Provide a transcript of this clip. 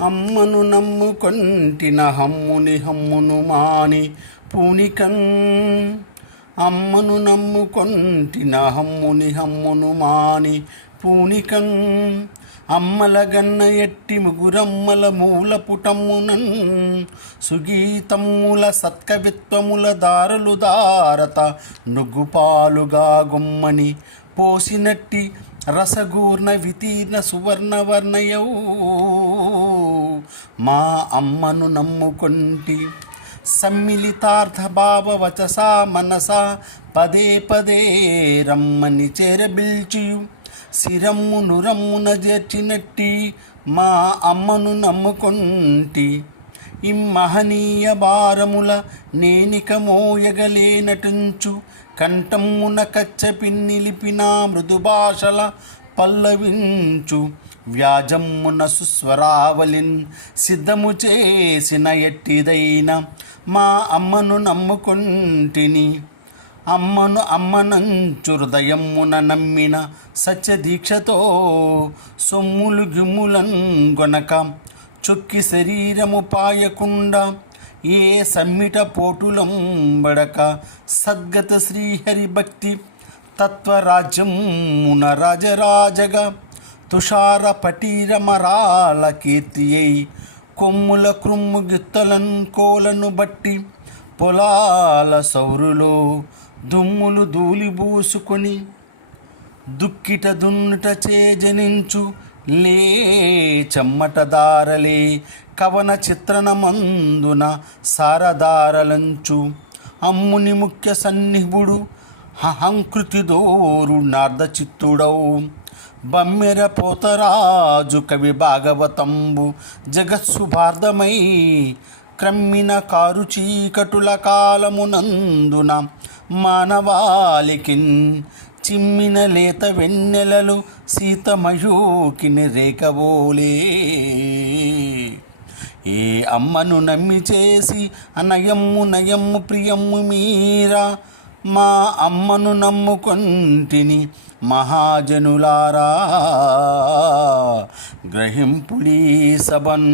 అమ్మను నమ్ముకొంటిన హమ్ముని హమ్మును మాని పూనికన్. అమ్మను నమ్ముకొంటిన హమ్ముని హమ్మును మాని పూనికన్. అమ్మలగన్న ఎట్టి ముగురమ్మల మూల పుటమ్మునన్. సుగీతమ్ముల సత్కవిత్వముల దారులు దారత నుగ్గుపాలుగా గుమ్మని పోసినట్టి రసగూర్ణ వితీర్ణ సువర్ణవర్ణయౌ మా అమ్మను నమ్ముకొంటి. సమ్మిళితార్థ భావ వచసా మనసా పదే పదే రమ్మని చేరబిల్చియు శిరమ్ము నురమ్మున చేర్చినట్టి మా అమ్మను నమ్ముకొంటి. ఇమ్మహనీయ భారముల నేనిక మోయగలేనటుంచు కంఠమ్మున కచ్చ పిన్నిలిపిన మృదుభాషల పల్లవించు వ్యాజమ్మున సుస్వరావలిన్ సిద్ధము చేసిన ఎట్టిదైన మా అమ్మను నమ్ముకొంటిని. అమ్మను అమ్మనంచు హృదయమ్మున నమ్మిన సత్యదీక్షతో సొమ్ములు గిమ్ములన్ గొనక చొక్కి శరీరము పాయకుండా ఏ సమ్మిట పోటులంబడక సద్గత శ్రీహరి భక్తి తత్వరాజ్యమున రాజరాజగా తుషార పటీరమరాల కీర్తియై కొమ్ముల క్రుమ్ము గిత్తలను కోలను బట్టి పొలాల సౌరులో దుమ్ములు ధూళిబూసుకొని దుక్కిట దున్నుట చేజనించు లే చెమ్మటదారలే కవన చిత్రణమందున సారదారలంచు అమ్ముని ముఖ్య సన్నిభుడు హంకృతిదోరు నార్దచిత్తుడౌ బమ్మెర పోతరాజు కవి భాగవతంబు జగత్సుభార్ధమై క్రమ్మిన కారు చీకటుల కాలమునందున మానవాళికిన్ చిమ్మిన లేత వెన్నెలలు సీతమయూకిని రేఖబోలే. ఏ అమ్మను నమ్మి చేసి అనయమ్ము నయమ్ము ప్రియమ్ము మీరా మా అమ్మను నమ్ముకొంటిని మహాజనులారా గ్రహింపుడీ సభన్.